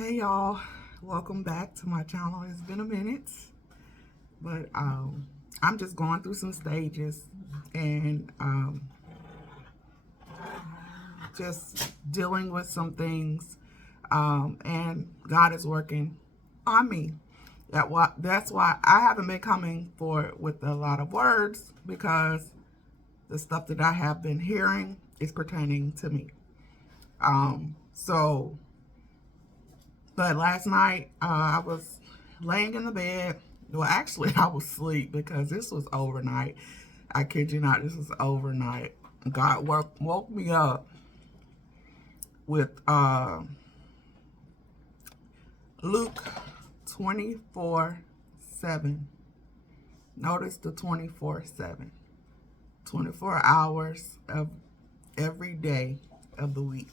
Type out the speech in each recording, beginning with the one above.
Hey y'all, welcome back to my channel. It's been a minute, but I'm just going through some stages and just dealing with some things, and God is working on me. That's why I haven't been coming forward with a lot of words, because the stuff that I have been hearing is pertaining to me. So. But last night, I was laying in the bed. Well, actually, I was asleep because this was overnight. I kid you not, this was overnight. God woke me up with Luke 24:7. Notice the 24/7. 24 hours of every day of the week.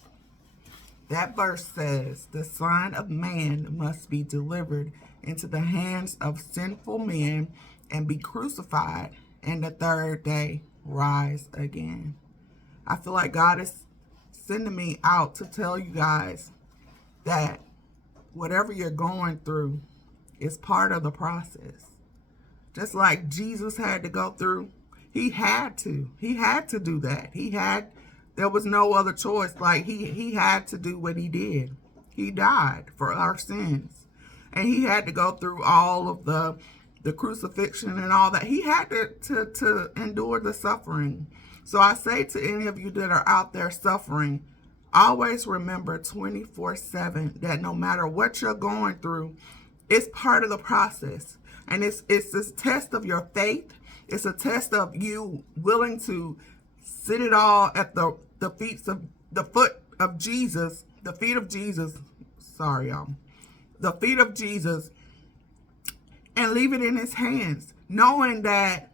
That verse says, the Son of Man must be delivered into the hands of sinful men and be crucified, and the third day rise again. I feel like God is sending me out to tell you guys that whatever you're going through is part of the process. Just like Jesus had to go through, he had to do that. There was no other choice. Like he had to do what he did. He died for our sins. And he had to go through all of the crucifixion and all that. He had to endure the suffering. So I say to any of you that are out there suffering, always remember 24/7 that no matter what you're going through, it's part of the process. And it's this test of your faith. It's a test of you willing to sit it all at the foot of Jesus, the feet of Jesus. Sorry, y'all. The feet of Jesus, and leave it in his hands, knowing that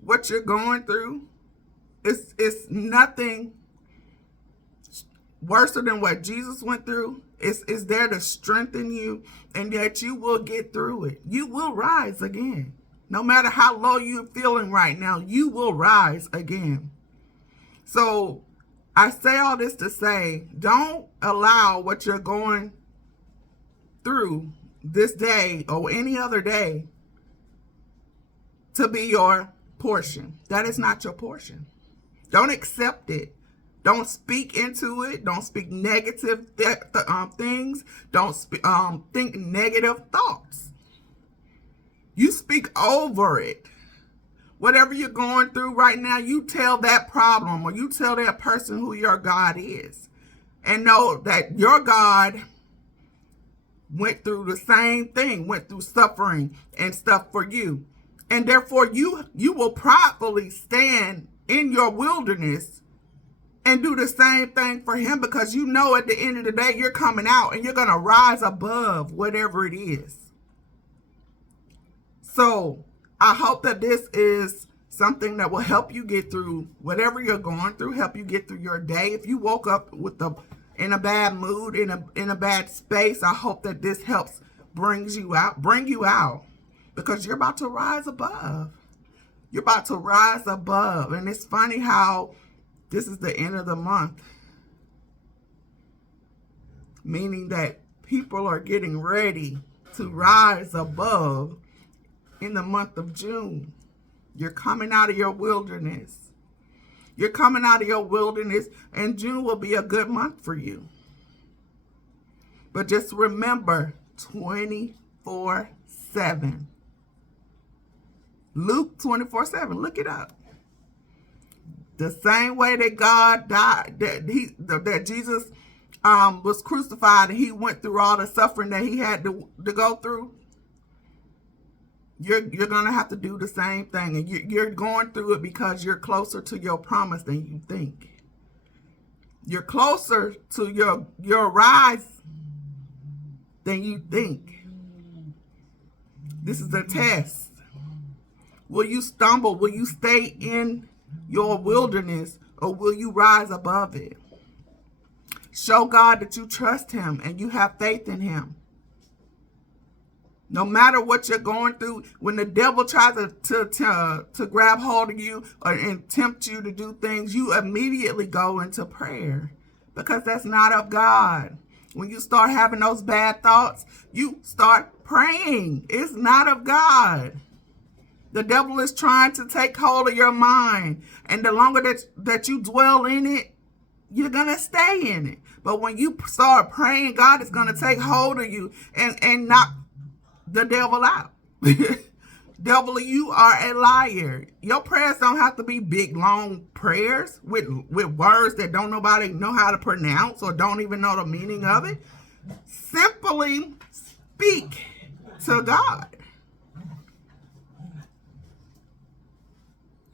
what you're going through is nothing worse than what Jesus went through. It's there to strengthen you, and that you will get through it. You will rise again. No matter how low you're feeling right now, you will rise again. So I say all this to say, don't allow what you're going through this day or any other day to be your portion. That is not your portion. Don't accept it. Don't speak into it. Don't speak negative things. Don't think negative thoughts. You speak over it. Whatever you're going through right now, you tell that problem, or you tell that person who your God is. And know that your God went through the same thing, went through suffering and stuff for you. And therefore, you will properly stand in your wilderness and do the same thing for him, because you know at the end of the day, you're coming out and you're going to rise above whatever it is. So I hope that this is something that will help you get through whatever you're going through, help you get through your day. If you woke up in a bad mood, in a bad space, I hope that this helps bring you out, because you're about to rise above. You're about to rise above. And it's funny how this is the end of the month, meaning that people are getting ready to rise above. In the month of June, you're coming out of your wilderness. You're coming out of your wilderness, and June will be a good month for you. But just remember, 24/7. Luke 24/7. Look it up. The same way that God died, that Jesus was crucified, and he went through all the suffering that he had to go through. You're going to have to do the same thing. And you're going through it because you're closer to your promise than you think. You're closer to your rise than you think. This is a test. Will you stumble? Will you stay in your wilderness, or will you rise above it? Show God that you trust him and you have faith in him. No matter what you're going through, when the devil tries to grab hold of you and tempt you to do things, you immediately go into prayer, because that's not of God. When you start having those bad thoughts, you start praying. It's not of God. The devil is trying to take hold of your mind. And the longer that you dwell in it, you're going to stay in it. But when you start praying, God is going to take hold of you and knock the devil out. Devil, you are a liar. Your prayers don't have to be big, long prayers with words that don't nobody know how to pronounce or don't even know the meaning of it. Simply speak to God.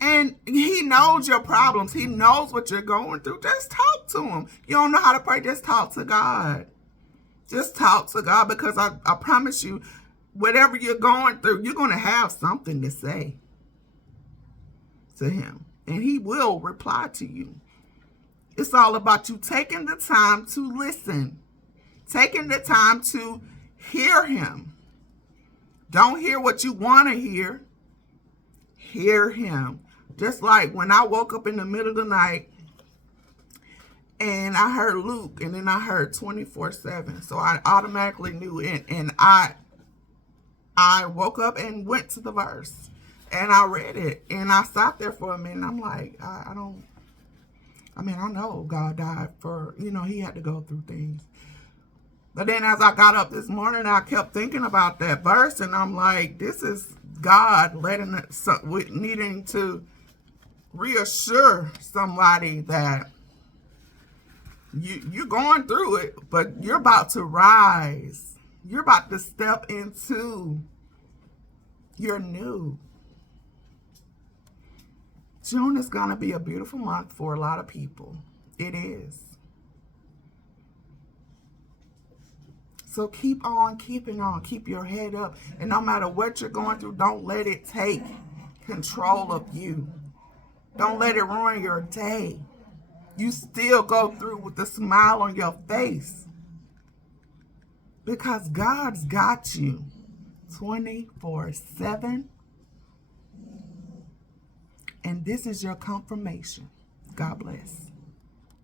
And he knows your problems. He knows what you're going through. Just talk to him. You don't know how to pray, just talk to God. Just talk to God, because I promise you, whatever you're going through, you're going to have something to say to him. And he will reply to you. It's all about you taking the time to listen. Taking the time to hear him. Don't hear what you want to hear. Hear him. Just like when I woke up in the middle of the night and I heard Luke and then I heard 24/7. So I automatically knew it. And I woke up and went to the verse and I read it, and I sat there for a minute. I'm like, I know God died for, he had to go through things. But then as I got up this morning, I kept thinking about that verse, and I'm like, this is God needing to reassure somebody that you're going through it, but you're about to rise. You're about to step into your new. June is going to be a beautiful month for a lot of people. It is. So keep on keeping on. Keep your head up. And no matter what you're going through, don't let it take control of you. Don't let it ruin your day. You still go through with a smile on your face. Because God's got you 24/7. And this is your confirmation. God bless.